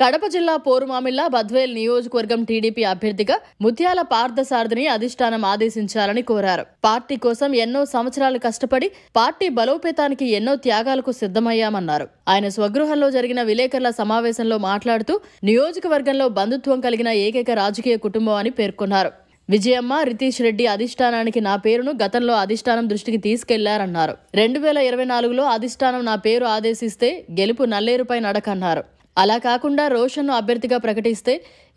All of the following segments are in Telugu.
కడప జిల్లా పోరుమామిళ్ల బద్వేల్ నియోజకవర్గం టీడీపీ అభ్యర్థిగా ముత్యాల పార్థసారథిని అధిష్టానం ఆదేశించాలని కోరారు. పార్టీ కోసం ఎన్నో సంవత్సరాలు కష్టపడి పార్టీ బలోపేతానికి ఎన్నో త్యాగాలకు సిద్ధమయ్యామన్నారు. ఆయన స్వగృహంలో జరిగిన విలేకరుల సమావేశంలో మాట్లాడుతూ నియోజకవర్గంలో బంధుత్వం కలిగిన ఏకైక రాజకీయ కుటుంబం అని పేర్కొన్నారు. విజయమ్మ, రితీష్ రెడ్డి అధిష్టానానికి నా పేరును గతంలో అధిష్టానం దృష్టికి తీసుకెళ్లారన్నారు. 2024లో అధిష్టానం నా పేరు ఆదేశిస్తే గెలుపు నల్లేరుపై నడకన్నారు. అలా కాకుండా రోషన్ను అభ్యర్థిగా ప్రకటిస్తే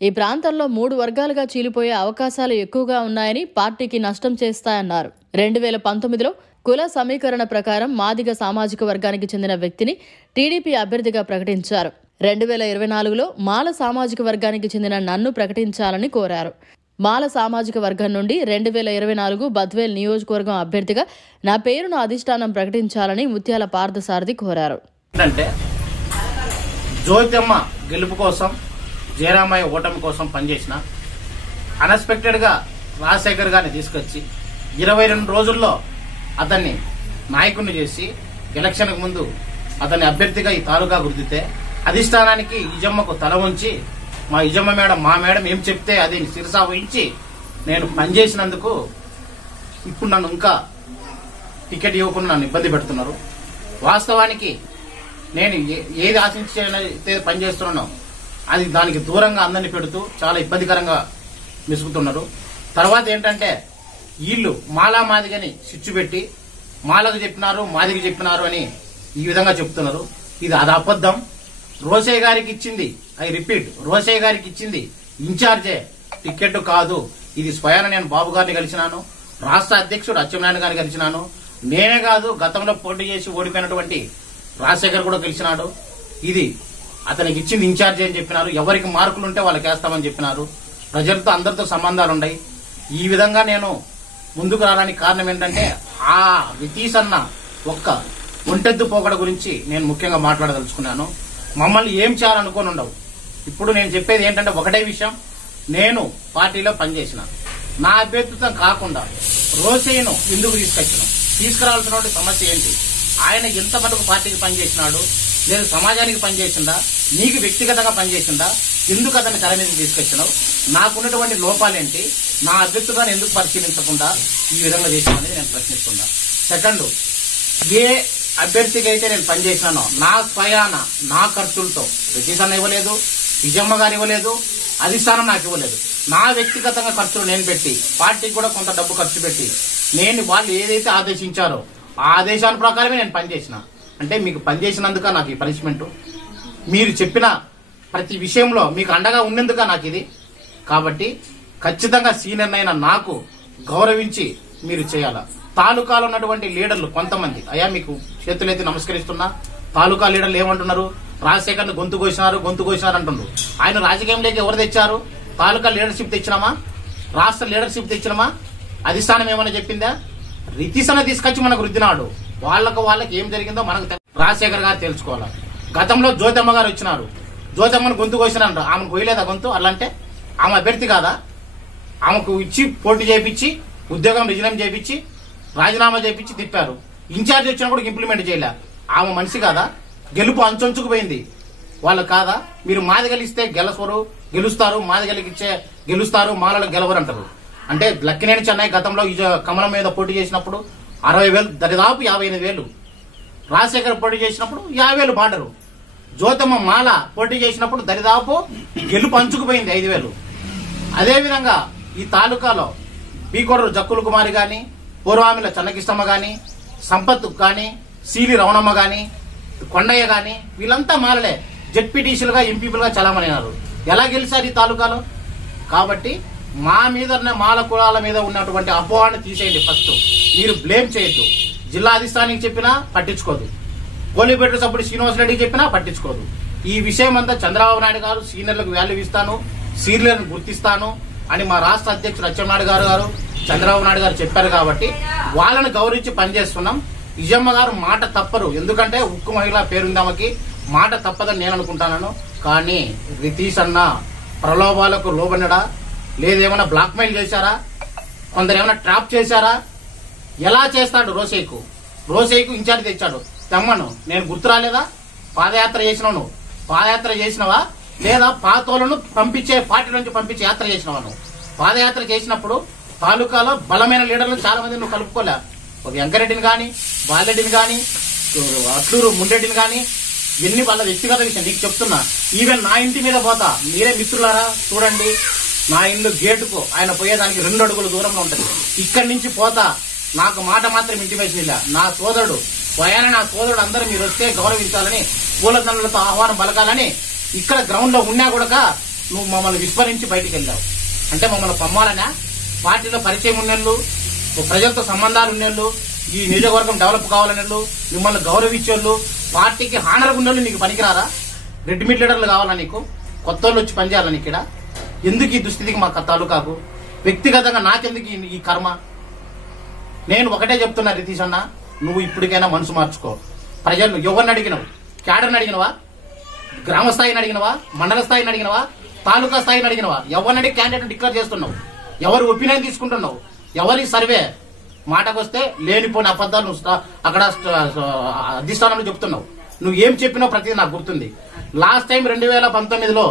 ఈ ప్రాంతంలో 3 వర్గాలుగా చీలిపోయే అవకాశాలు ఎక్కువగా ఉన్నాయని, పార్టీకి నష్టం చేస్తాయన్నారు. 2019లో కుల సమీకరణ ప్రకారం మాదిగ సామాజిక వర్గానికి చెందిన వ్యక్తిని టీడీపీ అభ్యర్థిగా ప్రకటించారు. 2024లో మాల సామాజిక వర్గానికి చెందిన నన్ను ప్రకటించాలని కోరారు. మాల సామాజిక వర్గం నుండి 2024 బద్వేల్ నియోజకవర్గం అభ్యర్థిగా నా పేరును అధిష్టానం ప్రకటించాలని ముత్యాల పార్థసారథి కోరారు. జ్యోతమ్మ గెలుపు కోసం, జయరామయ్య ఓటమి కోసం పనిచేసిన అన్ఎక్స్పెక్టెడ్ గా రాజశేఖర్ గారిని తీసుకొచ్చి 22 రోజుల్లో అతన్ని నాయకుడిని చేసి ఎలక్షన్ కు ముందు అతన్ని అభ్యర్థిగా ఈ తాలూకా గుర్తితే అధిష్టానానికి ఇజమ్మకు తల వంచి మా ఇజమ్మ మేడం, మా మేడం ఏం చెప్తే అది శిరసా వహించి నేను పనిచేసినందుకు ఇప్పుడు నన్ను ఇంకా టికెట్ ఇవ్వకుండా నన్ను ఇబ్బంది పెడుతున్నారు. వాస్తవానికి నేను ఏది ఆశించే పనిచేస్తున్నానో అది దానికి దూరంగా అందరినీ పెడుతూ చాలా ఇబ్బందికరంగా మిసుకుతున్నారు. తర్వాత ఏంటంటే వీళ్ళు మాలా మాదిగని చిచ్చు పెట్టి మాలకు చెప్పినారు, మాదికి చెప్పినారు అని ఈ విధంగా చెప్తున్నారు. ఇది అది అబద్ధం. రోసయ్య గారికి ఇచ్చింది, ఐ రిపీట్, రోసయ్య గారికి ఇచ్చింది ఇన్ఛార్జే, టికెట్ కాదు. ఇది స్వయాన నేను బాబు గారిని కలిసినాను, రాష్ట్ర అధ్యక్షుడు అచ్చెన్నాయుడు గారిని కలిసినాను. నేనే కాదు, గతంలో పోటీ చేసి ఓడిపోయినటువంటి రాజశేఖర్ కూడా గెలిచినాడు. ఇది అతనికి ఇచ్చింది ఇన్ఛార్జి అని చెప్పినారు. ఎవరికి మార్కులు ఉంటే వాళ్ళకి వేస్తామని చెప్పినారు. ప్రజలతో అందరితో సంబంధాలు ఉన్నాయి. ఈ విధంగా నేను ముందుకు రావడానికి కారణం ఏంటంటే ఆ రితీష్ అన్న ఒక్క ఒంటెద్దు పోకడ గురించి నేను ముఖ్యంగా మాట్లాడదలుచుకున్నాను. మమ్మల్ని ఏం చేయాలనుకోని ఉండవు. ఇప్పుడు నేను చెప్పేది ఏంటంటే ఒకటే విషయం, నేను పార్టీలో పనిచేసిన నా అభ్యర్థిత్వం కాకుండా రోసయ్యను ఎందుకు తీసుకురావాల్సిన సమస్య ఏంటి? ఆయన ఎంత మటుకు పార్టీకి పనిచేసినాడు, లేదు సమాజానికి పనిచేసిందా, నీకు వ్యక్తిగతంగా పనిచేసిందా, ఎందుకు అతన్ని తెర మీదకి తీసుకొచ్చినావు, నాకున్నటువంటి లోపాలేంటి, నా అభ్యర్థులను ఎందుకు పరిశీలించకుండా ఈ విధంగా చేసినది నేను ప్రశ్నిస్తున్నా. సెకండ్, ఏ అభ్యర్థికి అయితే నేను పనిచేసినానో నా స్వయాన నా ఖర్చులతో రితీష్ అన్న ఇవ్వలేదు, విజయమ్మ గారు ఇవ్వలేదు, అధిష్టానం నాకు ఇవ్వలేదు. నా వ్యక్తిగతంగా ఖర్చులు నేను పెట్టి పార్టీకి కూడా కొంత డబ్బు ఖర్చు పెట్టి నేను వాళ్ళు ఏదైతే ఆదేశించారో ఆ ఆదేశాల ప్రకారమే నేను పనిచేసిన. అంటే మీకు పనిచేసినందుక నాకు ఈ పనిష్మెంట్, మీరు చెప్పిన ప్రతి విషయంలో మీకు అండగా ఉన్నందుక నాకు ఇది. కాబట్టి ఖచ్చితంగా సీనియర్ అయిన నాకు గౌరవించి మీరు చేయాలా. తాలూకాలో ఉన్నటువంటి లీడర్లు కొంతమంది, అయ్యా మీకు చేతులైతే నమస్కరిస్తున్నా, తాలూకా లీడర్లు ఏమంటున్నారు, రాజశేఖర్ని గొంతు కోసినారు అంటున్నారు. ఆయన రాజకీయంలోకి ఎవరు తెచ్చారు? తాలూకా లీడర్షిప్ తెచ్చినామా? రాష్ట్ర లీడర్షిప్ తెచ్చినామా? అధిష్టానం ఏమైనా చెప్పిందా? రితీష్ అన్న తీసుకొచ్చి మనకు రుద్దినాడు. వాళ్ళకి ఏం జరిగిందో మనకు రాజశేఖర్ గారు తెలుసుకోవాలి. గతంలో జ్యోతమ్మ గారు వచ్చినారు, జ్యోతమ్మను గొంతు కోసినారు. ఆమెను కోయలేదా గొంతు? అలాంటే ఆమె అభ్యర్థి కాదా? ఆమెకు ఇచ్చి పోటీ చేయించి ఉద్యోగం రిజైన్ చేయించి రాజీనామా చేయించి తిప్పారు. ఇన్ఛార్జ్ వచ్చినా కూడా ఇంప్లిమెంట్ చేయలే. ఆమె మనిషి కాదా? గెలుపు అంచొంచుకు పోయింది. వాళ్ళు కాదా? మీరు మాదిగలిస్తే గెలుస్తారు, మాదిగలికిచ్చే గెలుస్తారు, మాలలకు గెలవరు అంటారు. అంటే లక్కినేని చెన్నై గతంలో కమలం మీద పోటీ చేసినప్పుడు 60,000, దరిదాపు 58,000. రాజశేఖర్ పోటీ చేసినప్పుడు 50,000 బార్డరు. జ్యోతమ్మ మాల పోటీ చేసినప్పుడు దరిదాపు గెలుపు అంచుకుపోయింది 5,000. అదేవిధంగా ఈ తాలూకాలో బీకోడరు జక్కుల కుమారి గాని, పూర్వామిల చెన్నకిష్టమ్మ గాని, సంపత్ గాని, సీలి రవణమ్మ గాని, కొండయ్య గాని, వీళ్ళంతా మాలలే. జెడ్పీటీసీలుగా, ఎంపీలుగా చలామణినారు. ఎలా గెలిచారు ఈ తాలూకాలో? కాబట్టి మా మీద మాల కులాల మీద ఉన్నటువంటి అపోహను తీసేయండి. ఫస్ట్ మీరు బ్లేమ్ చేయొద్దు. జిల్లా అధిష్టానానికి చెప్పినా పట్టించుకోదు, కోలిపేట సభ్యుడు శ్రీనివాసరెడ్డికి చెప్పినా పట్టించుకోదు. ఈ విషయం అంతా చంద్రబాబు నాయుడు గారు సీనియర్లకు వాల్యూ ఇస్తాను, సీనియర్లను గుర్తిస్తాను అని మా రాష్ట్ర అధ్యక్షుడు అచ్చెన్నాయుడు గారు చంద్రబాబు నాయుడు గారు చెప్పారు. కాబట్టి వాళ్ళని గౌరవించి పనిచేస్తున్నాం. విజయమ్మ గారు మాట తప్పరు, ఎందుకంటే ఉక్కు మహిళ పేరుందామకి మాట తప్పదని నేను అనుకుంటాను. కానీ రితీష్ అన్న ప్రలోభాలకు లోబడినడా, లేదేమన్నా బ్లాక్ మెయిల్ చేశారా, కొందరు ఏమైనా ట్రాప్ చేశారా? ఎలా చేస్తాడు? రోసయ్యకు ఇన్ఛార్జ్ తెచ్చాడు. తెమ్మను, నేను గుర్తు రాలేదా? పాదయాత్ర చేసినావు, పాదయాత్ర చేసినవా? లేదా పాతోళ్లను పంపించే పార్టీ నుంచి పంపించే యాత్ర చేసినావా నువ్వు? పాదయాత్ర చేసినప్పుడు తాలూకాలో బలమైన లీడర్లు చాలా మంది నువ్వు కలుపుకోలే. ఒక వెంకరెడ్డిని కానీ, బాలరెడ్డిని కానీ, అట్లూరు ముండెడ్డిని కానీ, ఇవన్నీ వాళ్ళ వ్యక్తిగత విషయం నీకు చెప్తున్నా. ఈవెన్ నా ఇంటి మీద పోతా, మీరే మిత్రులారా చూడండి, నా ఇల్లు గేటుకు ఆయన పోయేదానికి 2 అడుగుల దూరంలో ఉంటది. ఇక్కడి నుంచి పోతా, నాకు మాట మాత్రం ఇంటిమేషన్ ఇలా. నా సోదరుడు స్వయాన నా సోదరుడు అందరూ మీరు వస్తే గౌరవించాలని, పూలదండలతో ఆహ్వానం పలకాలని ఇక్కడ గ్రౌండ్ లో ఉన్నా కూడా నువ్వు మమ్మల్ని విస్మరించి బయటికి వెళ్ళావు. అంటే మమ్మల్ని పొమ్మాలనా? పార్టీలో పరిచయం ఉన్నోళ్ళు, ప్రజలతో సంబంధాలు ఉన్నోళ్ళు, ఈ నియోజకవర్గం డెవలప్ కావాలనేళ్ళు, మిమ్మల్ని గౌరవించేళ్ళు, పార్టీకి హానర్ ఉన్నోళ్ళు నీకు పనికిరారా? రెడ్ మీట్ లీడర్లు కావాలా నీకు? కొత్త వాళ్ళు వచ్చి పనిచేయాలని ఇక్కడ? ఎందుకు ఈ దుస్థితికి మా తాలూకాకు? వ్యక్తిగతంగా నాకెందుకు ఈ కర్మ? నేను ఒకటే చెప్తున్నా రితీష్ అన్న, నువ్వు ఇప్పటికైనా మనసు మార్చుకో. ప్రజలు ఎవరిని అడిగినావు? క్యాడర్ని అడిగినవా? గ్రామ స్థాయిని అడిగినవా? మండల స్థాయిని అడిగినవా? తాలూకా స్థాయిని అడిగినవా? ఎవరిని అడిగి క్యాండిడేట్ డిక్లేర్ చేస్తున్నావు? ఎవరు ఒపీనియన్ తీసుకుంటున్నావు? ఎవరి సర్వే? మాటకొస్తే లేనిపోని అబద్దాలు నువ్వు అక్కడ అధిష్టానంలో చెప్తున్నావు. నువ్వు ఏం చెప్పినావు ప్రతిదీ నాకు గుర్తుంది. లాస్ట్ టైం 2019లో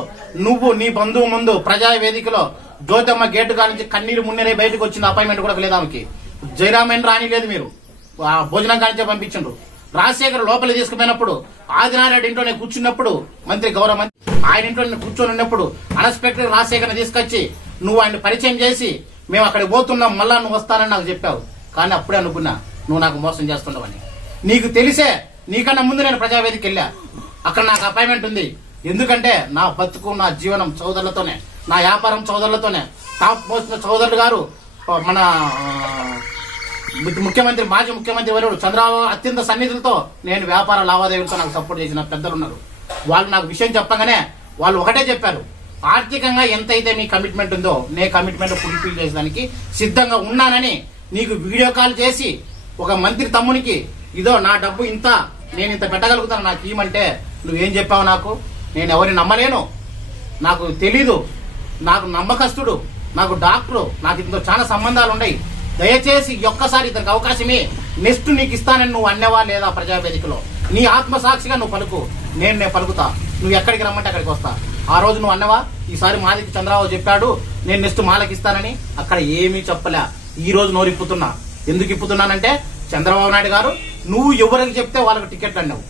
నువ్వు నీ బంధువు ముందు ప్రజా వేదికలో జ్యోతమ్మ గేటు కానించి కన్నీరు మున్నీరే బయటకు వచ్చిన అపాయింట్మెంట్ కూడా లేదు ఆమెకి. జయరామన్ రాని లేదు, మీరు భోజనం కానించే పంపించండు. రాజశేఖర్ లోపలికి తీసుకుపోయినప్పుడు ఆదినారాయణ ఇంట్లోనే కూర్చున్నప్పుడు, మంత్రి గౌరవ మంత్రి ఆయన ఇంట్లో కూర్చొని ఉన్నప్పుడు అన్ఎక్స్పెక్టెడ్ రాజశేఖర్ తీసుకొచ్చి నువ్వు ఆయన పరిచయం చేసి మేము అక్కడికి పోతున్నాం, మళ్ళా నువ్వు వస్తానని నాకు చెప్పావు. కానీ అప్పుడే అనుకున్నా నువ్వు నాకు మోసం చేస్తున్నావని. నీకు తెలిసే నీకన్నా ముందు నేను ప్రజావేదిక వెళ్ళా. అక్కడ నాకు అపాయింట్మెంట్ ఉంది. ఎందుకంటే నా బతుకు, నా జీవనం చౌదరులతోనే, నా వ్యాపారం చౌదరులతోనే. టాప్ మోస్ట్ చౌదరులు గారు, మన ముఖ్యమంత్రి, మాజీ ముఖ్యమంత్రి వరుడు చంద్రబాబు అత్యంత సన్నిధులతో నేను వ్యాపార లావాదేవీలతో నాకు సపోర్ట్ చేసిన పెద్దలు ఉన్నారు. వాళ్ళు నాకు విషయం చెప్పగానే వాళ్ళు ఒకటే చెప్పారు, ఆర్థికంగా ఎంతైతే మీ కమిట్మెంట్ ఉందో నే కమిట్మెంట్ ఫుల్ఫిల్ చేసేదానికి సిద్ధంగా ఉన్నానని నీకు వీడియో కాల్ చేసి ఒక మంత్రి తమ్మునికి ఇదో నా డబ్బు ఇంత, నేను ఇంత పెట్టగలుగుతాను, నాకు ఇవ్వమంటే నువ్వేం చెప్పావు? నాకు నేను ఎవరిని నమ్మలేను, నాకు తెలీదు, నాకు నమ్మకస్తుడు, నాకు డాక్టరు, నాకు ఇంతో చాలా సంబంధాలు ఉన్నాయి, దయచేసి ఒక్కసారి ఇతనికి అవకాశమే, నెక్స్ట్ నీకు ఇస్తానని నువ్వు అన్నవా లేదా? ప్రజావేదికలో నీ ఆత్మసాక్షిగా నువ్వు పలుకు, నేను పలుకుతా, నువ్వు ఎక్కడికి రమ్మంటే అక్కడికి వస్తా. ఆ రోజు నువ్వు అన్నవా ఈసారి మాదికి చంద్రబాబు చెప్పాడు నేను నెక్స్ట్ మాలకి ఇస్తానని? అక్కడ ఏమీ చెప్పలే. ఈ రోజు నోరు ఇప్పుతున్నా. ఎందుకు ఇప్పుతున్నానంటే చంద్రబాబు నాయుడు గారు నువ్వు ఎవరికి చెప్తే వాళ్ళకి టికెట్లు అన్నావు.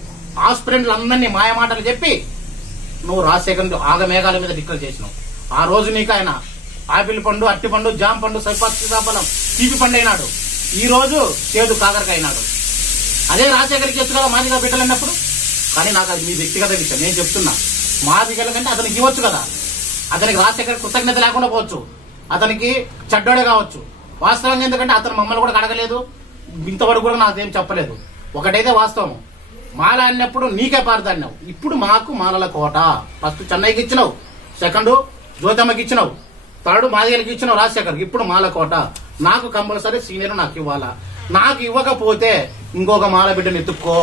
ఆస్పిరెంట్లు అందరినీ మాయమాటలు చెప్పి నువ్వు రాజశేఖర్ ఆగమేఘాల మీద డిక్లేర్ చేసినావు. ఆ రోజు నీకు ఆయన ఆపిల్ పండు, అట్టి పండు, జామ పండు, సీతాఫలం, తీపి పండు అయినాడు. ఈ రోజు చేదు కాకరకాయ అయినాడు. అదే రాజశేఖర్కి ఇచ్చు కదా మాదిగా బిడ్డలన్నప్పుడు. కానీ నాకు అది మీ వ్యక్తిగత విషయం. నేను చెప్తున్నా, మాదిగల కంటే అతనికి ఇవ్వచ్చు కదా. అతనికి రాజశేఖర్ కృతజ్ఞత లేకుండా పోవచ్చు, అతనికి చెడ్డోడే కావచ్చు. వాస్తవంగా ఎందుకంటే అతను మమ్మల్ని కూడా అడగలేదు, ఇంతవరకు కూడా నాకేం చెప్పలేదు. ఒకటైతే వాస్తవం, మాల అన్నప్పుడు నీకే పారదన్నావు. ఇప్పుడు మాకు మాలల కోట. ఫస్ట్ చెన్నైకి ఇచ్చినావు, సెకండ్ జ్యోతమ్మకి ఇచ్చినావు, థర్డ్ మాదిగలకి ఇచ్చినావు రాజశేఖర్కి. ఇప్పుడు మాల కోట. నాకు కంపల్సరీ సీనియర్ నాకు ఇవ్వాలా. నాకు ఇవ్వకపోతే ఇంకొక మాల బిడ్డను ఎత్తుక్కో,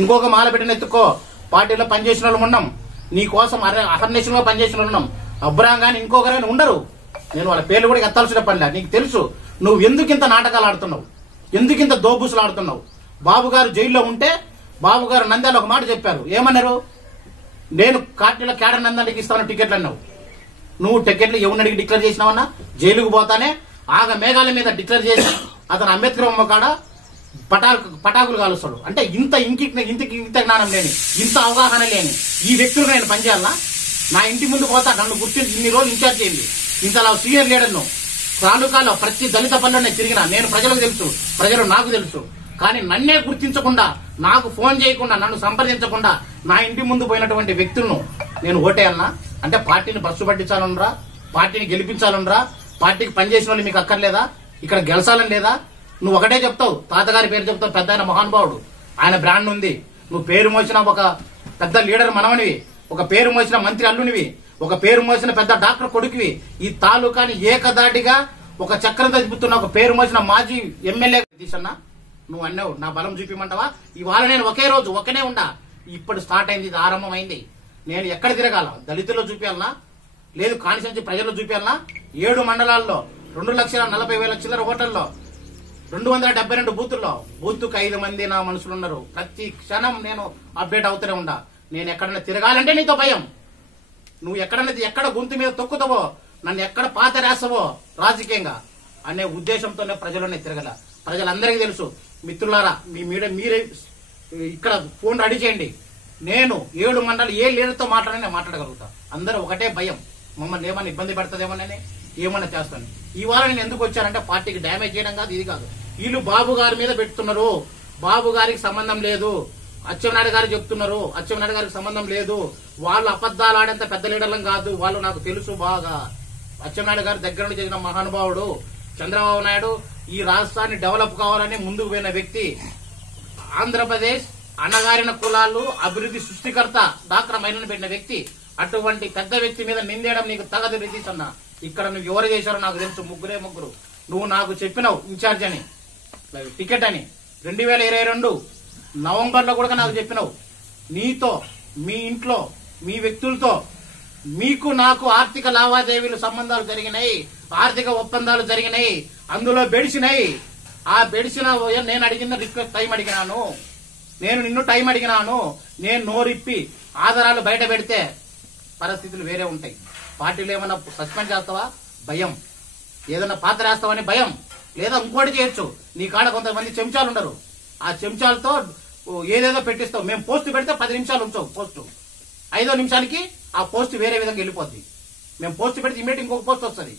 ఇంకొక మాల బిడ్డను ఎత్తుక్కో. పార్టీలో పనిచేసిన వాళ్ళు ఉన్నాం, నీ కోసం అహర్నిశంగా పనిచేసిన వాళ్ళు ఉన్నాం. అబ్రాం గాని ఇంకొకరైనా ఉండరు. నేను వాళ్ళ పేర్లు కూడా ఎత్తాల్సిన పనిలే. నీకు తెలుసు నువ్వు ఎందుకు ఇంత నాటకాలు ఆడుతున్నావు, ఎందుకు ఇంత దోబూసులు ఆడుతున్నావు. బాబు గారు జైల్లో ఉంటే బాబు గారు నంద్యాల ఒక మాట చెప్పారు. ఏమన్నారు? నేను పార్టీలో కేడర్ నంద్యాలకి ఇస్తాను టికెట్లు అన్నావు. నువ్వు టికెట్లు ఎవరిని అడిగి డిక్లేర్ చేసినావన్నా? జైలుకు పోతానే ఆగ మేఘాల మీద డిక్లేర్ చేసి అతను అంబేద్కర్ బొమ్మ కాడ పటాకులు కాలుస్తాడు. అంటే ఇంత జ్ఞానం లేని, ఇంత అవగాహన లేని ఈ వ్యక్తులకు నేను పనిచేయాలనా? నా ఇంటి ముందు పోతా, నన్ను గుర్తించి ఇన్ని రోజులు ఇన్ఛార్జ్ చేయండి. ఇంతలా సీనియర్ లీడర్ను తాలూకాలో ప్రతి దళిత పల్లెనే తిరిగినా. నేను ప్రజలకు తెలుసు, ప్రజలు నాకు తెలుసు. కానీ నన్నే గుర్తించకుండా, నాకు ఫోన్ చేయకుండా, నన్ను సంప్రదించకుండా నా ఇంటి ముందు పోయినటువంటి వ్యక్తులను నేను ఓటేయాలనా? అంటే పార్టీని బస్సు పట్టించాలనరా? పార్టీని గెలిపించాలనరా? పార్టీకి పనిచేసిన వాళ్ళు మీకు అక్కర్లేదా? ఇక్కడ గెలసాలని లేదా? నువ్వు ఒకటే చెప్తావు, తాతగారి పేరు చెప్తావు, పెద్ద ఆయన మహానుభావుడు, ఆయన బ్రాండ్ ఉంది. నువ్వు పేరు మోసిన ఒక పెద్ద లీడర్ మనవనివి, ఒక పేరు మోసిన మంత్రి అల్లునివి, ఒక పేరు మోసిన పెద్ద డాక్టర్ కొడుకువి. ఈ తాలూకాని ఏకదాటిగా ఒక చక్రం తిప్పుతున్న ఒక పేరు మోసిన మాజీ ఎమ్మెల్యే తీసన్నా నువ్వు అన్నావు. నా బలం చూపిమంటావా? ఇవాళ నేను ఒకే రోజు ఒకనే ఉండా. ఇప్పుడు స్టార్ట్ అయింది, ఇది ఆరంభమైంది. నేను ఎక్కడ తిరగాల? దళితుల్లో చూపించాలనా? లేదు కాన్స్టిట్యూన్సీ ప్రజల్లో చూపించాలనా? 7 మండలాల్లో 2,40,000 చిల్లర హోటల్లో 272 బూతుల్లో బూత్కు 5 మంది నా మనుషులు ఉన్నారు. ప్రతి క్షణం నేను అప్డేట్ అవుతూనే ఉండా. నేను ఎక్కడైనా తిరగాలంటే నీతో భయం. నువ్వు ఎక్కడ గొంతు మీద తొక్కుతావో, నన్ను ఎక్కడ పాత రాస్తావో రాజకీయంగా అనే ఉద్దేశంతోనే ప్రజలనే తిరగల. ప్రజలందరికీ తెలుసు. మిత్రులారా, మీరే ఇక్కడ ఫోన్ రెడీ చేయండి. నేను 7 మండలి ఏ లీడర్తో మాట్లాడగలుగుతా. అందరూ ఒకటే భయం, మమ్మల్ని ఏమన్నా ఇబ్బంది పెడతదేమోనని, ఏమన్నా చేస్తాను. ఇవాళ నేను ఎందుకు వచ్చానంటే పార్టీకి డ్యామేజ్ చేయడం కాదు, ఇది కాదు. వీళ్ళు బాబు గారి మీద పెడుతున్నారు. బాబు గారికి సంబంధం లేదు. అచ్చెన్నాయుడు గారు చెప్తున్నారు, అచ్చెన్నాయుడు గారికి సంబంధం లేదు. వాళ్ళు అబద్దాలు ఆడేంత పెద్ద లీడర్లం కాదు. వాళ్ళు నాకు తెలుసు బాగా. అచ్చెన్నాయుడు గారు దగ్గర నుండి చేసిన మహానుభావుడు. చంద్రబాబు నాయుడు ఈ రాష్ట్రాన్ని డెవలప్ కావాలని ముందుకు పోయిన వ్యక్తి. ఆంధ్రప్రదేశ్ అణగారిన కులాలు అభివృద్ధి సృష్టికర్త డాక్టర్ మైనని పెట్టిన వ్యక్తి. అటువంటి పెద్ద వ్యక్తి మీద నిందేయడం నీకు తగదు రితీష్ అన్న. ఇక్కడ నువ్వు ఎవరు చేశారో నాకు తెలుసు. ముగ్గురు. నువ్వు నాకు చెప్పినావు ఇన్ఛార్జ్ అని, టికెట్ అని. 2022 నవంబర్లో కూడా నాకు చెప్పినావు. నీతో, మీ ఇంట్లో, మీ వ్యక్తులతో మీకు నాకు ఆర్థిక లావాదేవీలు సంబంధాలు జరిగినాయి, ఆర్థిక ఒప్పందాలు జరిగినాయి. అందులో బెడిసినాయి. ఆ బెడిసిన నేను అడిగిన రిక్వెస్ట్ టైం అడిగినాను. నేను నిన్ను టైం అడిగినాను. నేను నోరిప్పి ఆధారాలు బయట పెడితే పరిస్థితులు వేరే ఉంటాయి. పార్టీలు ఏమన్నా సస్పెండ్ చేస్తావా? భయం. ఏదన్నా పాత్ర వేస్తావని భయం. లేదా ఇంకోటి చేయొచ్చు. నీ కాడ కొంతమంది చెంచాలు ఉండరు. ఆ చెంచాలతో ఏదేదో పెట్టిస్తావు. మేము పోస్ట్ పెడితే 10 నిమిషాలు ఉంచావు పోస్టు. 5వ నిమిషానికి ఆ పోస్ట్ వేరే విధంగా వెళ్ళిపోద్ది. మేము పోస్ట్ పెడితే ఇమీడియట్ ఇంకొక పోస్ట్ వస్తుంది.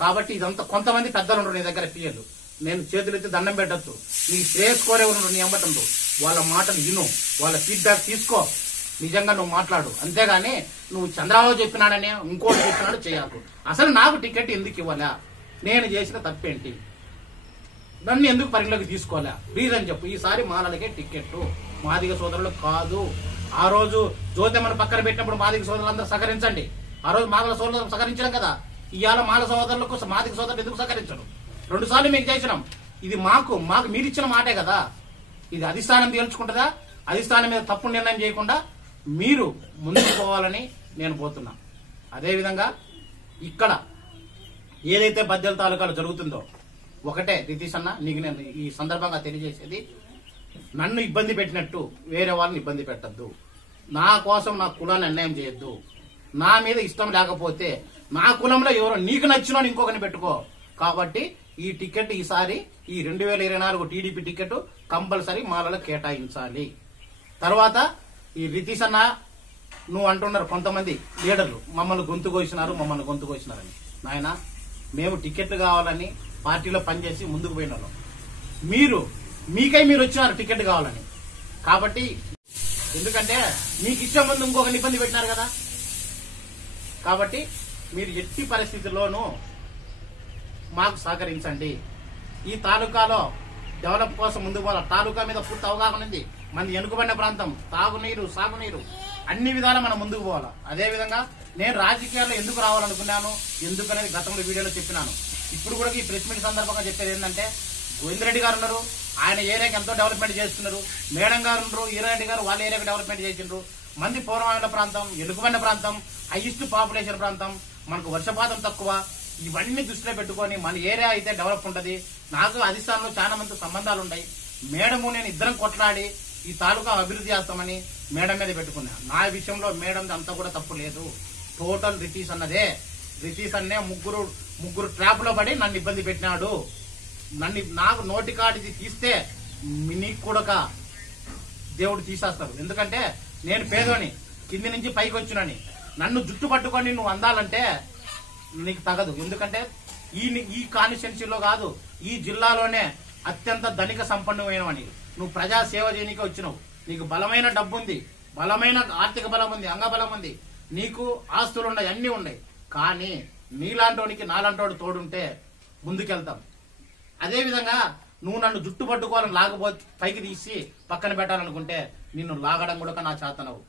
కాబట్టి ఇదంతా కొంతమంది పెద్దలు ఉండరు నీ దగ్గర పిఎలు. నేను చేతులు ఎత్తి దండం పెట్టచ్చు. నీ శ్రేయస్ కోరే ఉండరు నీ అమ్మటంతో. వాళ్ళ మాటలు విను, వాళ్ళ ఫీడ్బ్యాక్ తీసుకో. నిజంగా నువ్వు మాట్లాడు. అంతేగాని నువ్వు చంద్రబాబు చెప్పినాడని ఇంకోటి చెప్పినాడు చేయకు. అసలు నాకు టికెట్ ఎందుకు ఇవ్వాలా? నేను చేసిన తప్పేంటి? నన్ను ఎందుకు పరిగణలోకి తీసుకోవాలా? రీజన్ చెప్పు. ఈసారి మాలలకే టికెట్, మాదిగ సోదరులు కాదు. ఆ రోజు జ్యోతిమ్మను పక్కన పెట్టినప్పుడు మాదిగ సోదరులందరూ సహకరించండి. ఆ రోజు మాదిగ సోదరులు సహకరించడం కదా. ఇవాళ మాల సోదరులకు మాదిగ సోదరులు ఎందుకు సహకరించడం? 2 సార్లు మీకు చేసినాం. ఇది మాకు మీరిచ్చిన మాటే కదా. ఇది అధిష్టానం తేల్చుకుంటుందా? అధిష్టానం మీద తప్పు నిర్ణయం చేయకుండా మీరు ముందుకు పోవాలని నేను పోతున్నా. అదేవిధంగా ఇక్కడ ఏదైతే బద్దెల తాలూకాలో జరుగుతుందో ఒకటే రితీష్ అన్న, నీకు నేను ఈ సందర్భంగా తెలియజేసేది, నన్ను ఇబ్బంది పెట్టినట్టు వేరే వాళ్ళని ఇబ్బంది పెట్టద్దు. నా కోసం నా కులాన్ని అన్యాయం చేయొద్దు. నా మీద ఇష్టం లేకపోతే నా కులంలో ఎవరో నీకు నచ్చినో ఇంకొకరిని పెట్టుకో. కాబట్టి ఈ టికెట్ ఈసారి ఈ 2024 టీడీపీ టికెట్ కంపల్సరీ మాలలో కేటాయించాలి. తర్వాత ఈ రితీష్ అన్న నువ్వు అంటున్నారు కొంతమంది లీడర్లు మమ్మల్ని గొంతు కోసినారని. నాయన, మేము టికెట్లు కావాలని పార్టీలో పనిచేసి ముందుకు పోయిన వాళ్ళం. మీరు వచ్చినారు టికెట్ కావాలని. కాబట్టి ఎందుకంటే మీకు ఇచ్చే ముందు ఇంకొకరిని ఇబ్బంది పెట్టినారు కదా. కాబట్టి మీరు ఎట్టి పరిస్థితుల్లోనూ మాకు సహకరించండి. ఈ తాలూకాలో డెవలప్ కోసం ముందుకు పోవాలి. తాలూకా మీద పూర్తి అవగాహన ఉంది. మంది వెనుకబడిన ప్రాంతం, తాగునీరు, సాగునీరు అన్ని విధాలా మనం ముందుకు పోవాలా. అదేవిధంగా నేను రాజకీయాల్లో ఎందుకు రావాలనుకున్నాను, ఎందుకనేది గతంలో వీడియోలో చెప్పినాను. ఇప్పుడు కూడా ఈ ప్రెస్ మీట్ సందర్భంగా చెప్పేది ఏంటంటే, గోవిందరెడ్డి గారు ఉన్నారు, ఆయన ఏరియాకి ఎంతో డెవలప్మెంట్ చేస్తున్నారు. మేడం గారు ఉన్నారు, ఈరారెడ్డి గారు వాళ్ళ ఏరియాకి డెవలప్మెంట్ చేసిండ్రు. మంది పూర్వమైన ప్రాంతం, వెనుకబడిన ప్రాంతం, హైయెస్ట్ పాపులేషన్ ప్రాంతం, మనకు వర్షపాతం తక్కువ. ఇవన్నీ దృష్టిలో పెట్టుకొని మన ఏరియా అయితే డెవలప్ ఉంటది. నాకు అధిష్టానంలో చాలా మంది సంబంధాలు ఉన్నాయి. మేడము నేను ఇద్దరం కొట్లాడి ఈ తాలూకా అభివృద్ధి చేస్తామని మేడం మీద పెట్టుకున్నా. నా విషయంలో మేడం అంతా కూడా తప్పు లేదు. టోటల్ రితీష్ అన్నే ముగ్గురు ట్రాప్ లో పడి నన్ను ఇబ్బంది పెట్టినాడు. నాకు నోటి కాడిది తీస్తే నీకు కూడా దేవుడు తీసేస్తాడు. ఎందుకంటే నేను పేదోని, కింది నుంచి పైకి వచ్చినని. నన్ను జుట్టు పట్టుకొని నువ్వు అందాలంటే నీకు తగదు. ఎందుకంటే ఈ కాన్స్టిట్యున్సీలో కాదు, ఈ జిల్లాలోనే అత్యంత ధనిక సంపన్నమైనవని. నువ్వు ప్రజా సేవ చేయనీకి వచ్చినావు. నీకు బలమైన డబ్బు ఉంది, బలమైన ఆర్థిక బలం ఉంది, అంగబలం ఉంది, నీకు ఆస్తులు ఉన్నాయి, అన్ని ఉన్నాయి. కానీ నీలాంటోనికి నాలాంటోడు తోడుంటే ముందుకెళ్తాం. అదేవిధంగా నువ్వు నన్ను జుట్టు పట్టుకోవాలని లాగబోతే పైకి తీసి పక్కన పెట్టాలనుకుంటే నిన్ను లాగడం కూడా నా చేతనవు.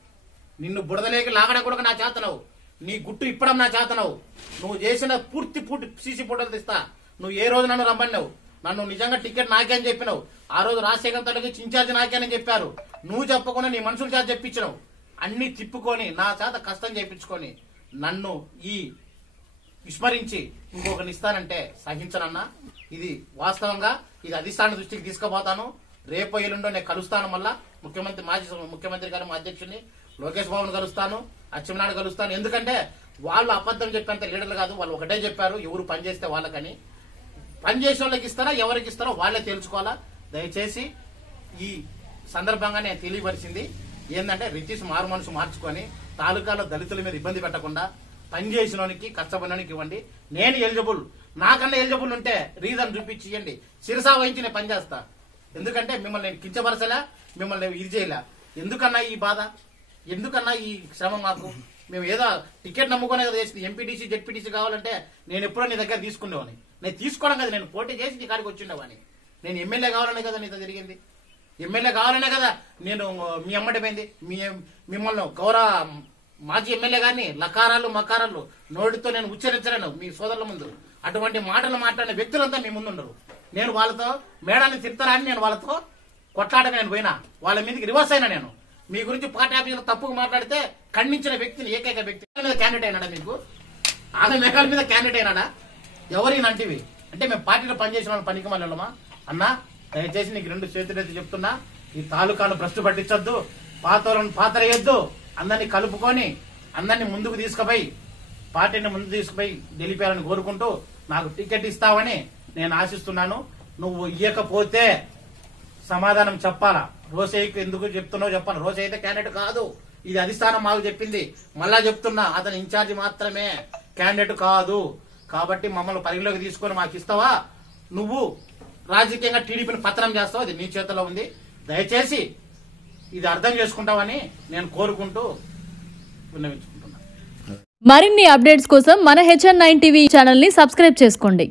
నిన్ను బుడదలేకి లాగడం కూడా నా చేతనవు. నీ గుట్టు ఇప్పడం నా చేతనవు. నువ్వు చేసిన పూర్తి సీసీ ఫోటోలు తీస్తా. నువ్వు ఏ రోజు నన్ను రమ్మన్నావు, నన్ను నిజంగా టికెట్ నాకే అని చెప్పినావు. ఆ రోజు రాజశేఖర్ తల్లికి ఇన్ఛార్జ్ నాకే అని చెప్పారు. నువ్వు చెప్పకుండా నీ మనుషుల చేత చెప్పించినావు. అన్ని తిప్పుకొని నా చేత కష్టం చేయించుకొని నన్ను విస్మరించి ఇంకొకరిని ఇస్తానంటే సహించనన్నా. ఇది వాస్తవంగా ఇది అధిష్టాన దృష్టికి తీసుకుపోతాను. రేపో ఎల్లుండో నేను కలుస్తాను. మళ్ళా మాజీ ముఖ్యమంత్రి గారు, మా అధ్యక్షుడిని లోకేష్ బాబుని కలుస్తాను, అచ్చెన్నాయుడు కలుస్తాను. ఎందుకంటే వాళ్ళు అబద్ధం చెప్పేంత లీడర్లు కాదు. వాళ్ళు ఒకటే చెప్పారు, ఎవరు పని చేస్తే వాళ్ళకని. పని చేసే వాళ్ళకి ఇస్తారా ఎవరికి ఇస్తారో వాళ్ళే తెలుసుకోవాలా. దయచేసి ఈ సందర్భంగా నేను తెలియపరిచింది ఏంటంటే రిచీస్ మారు మనసు మార్చుకొని తాలూకాలో దళితుల మీద ఇబ్బంది పెట్టకుండా పని చేసినోనికి కష్టపడినోనికి ఇవ్వండి. నేను ఎలిజిబుల్, నాకన్నా ఎలిజిబుల్ ఉంటే రీజన్ చూపించి ఇవ్వండి. శిరసా వహించి నేను పని చేస్తా. ఎందుకంటే మిమ్మల్ని నేను కించపరచలే, మిమ్మల్ని ఇది చేయలే. ఎందుకన్నా ఈ బాధ, ఎందుకన్నా ఈ శ్రమ మాకు? మేము ఏదో టికెట్ నమ్ముకునే కదా చేసింది. ఎంపీటీసీ జెడ్పీటీసీ కావాలంటే నేను ఎప్పుడో నీ దగ్గర తీసుకునేవాని. నేను తీసుకోవడం కదా, నేను పోటీ చేసి నీ కాడికి వచ్చిండేవాని. నేను ఎమ్మెల్యే కావాలనే కదా నీతో జరిగింది. ఎమ్మెల్యే కావాలనే కదా నేను మీ అమ్మడి పోయింది. మిమ్మల్ని గౌరవ మాజీ ఎమ్మెల్యే గారిని లకారాలు మకారాలు నోటితో నేను ఉచ్చరించలేను మీ సోదరుల ముందు. అటువంటి మాటలు మాట్లాడిన వ్యక్తులంతా మీ ముందు ఉండరు. నేను వాళ్ళతో మేడాన్ని తిడతారా అని నేను వాళ్ళతో కొట్లాడక నేను పోయినా, వాళ్ళ మీదకి రివర్స్ అయినా. నేను మీ గురించి పార్టీ ఆఫీసులో తప్పుగా మాట్లాడితే ఖండించిన వ్యక్తిని, ఏకైక వ్యక్తి మీద క్యాండిడేట్ అయినాడా? మీకు ఆమె మేఘాల మీద క్యాండిడేట్ అయినాడా? ఎవరినంటివి అంటే మేము పార్టీలో పనిచేసిన వాళ్ళు పనికి మళ్ళీ అన్నా, దయచేసి నీకు 2 చేతులైతే చెప్తున్నా, ఈ తాలూకాను భ్రష్టు పట్టించొద్దు, పాతలను పాతరేయొద్దు. అందరినీ కలుపుకొని అందరినీ ముందుకు తీసుకుపోయి పార్టీని ముందుకు తీసుకుపోయి గెలిపారని కోరుకుంటూ నాకు టికెట్ ఇస్తావని నేను ఆశిస్తున్నాను. నువ్వు ఇయ్యకపోతే సమాధానం చెప్పాలా. రోసయ్యకి ఎందుకు చెప్తున్నావు చెప్పాను. రోసయ్య అయితే క్యాండిడేట్ కాదు, ఇది అధిష్టానం మాకు చెప్పింది. మళ్ళా చెప్తున్నా, అతని ఇన్ఛార్జి మాత్రమే, క్యాండిడేట్ కాదు. కాబట్టి మమ్మల్ని పరిగణలోకి తీసుకొని మాకు ఇస్తావా? నువ్వు రాజకీయంగా టీడీపీని పతనం చేస్తావు, అది నీ చేతిలో ఉంది. దయచేసి ఇది అర్థం చేసుకుంటావని నేను కోరుకుంటూ విన్నవించుకుంటున్నా. మరిన్ని అప్డేట్స్ కోసం మన HN9 టీవీ ఛానల్ ని సబ్స్క్రైబ్ చేసుకోండి.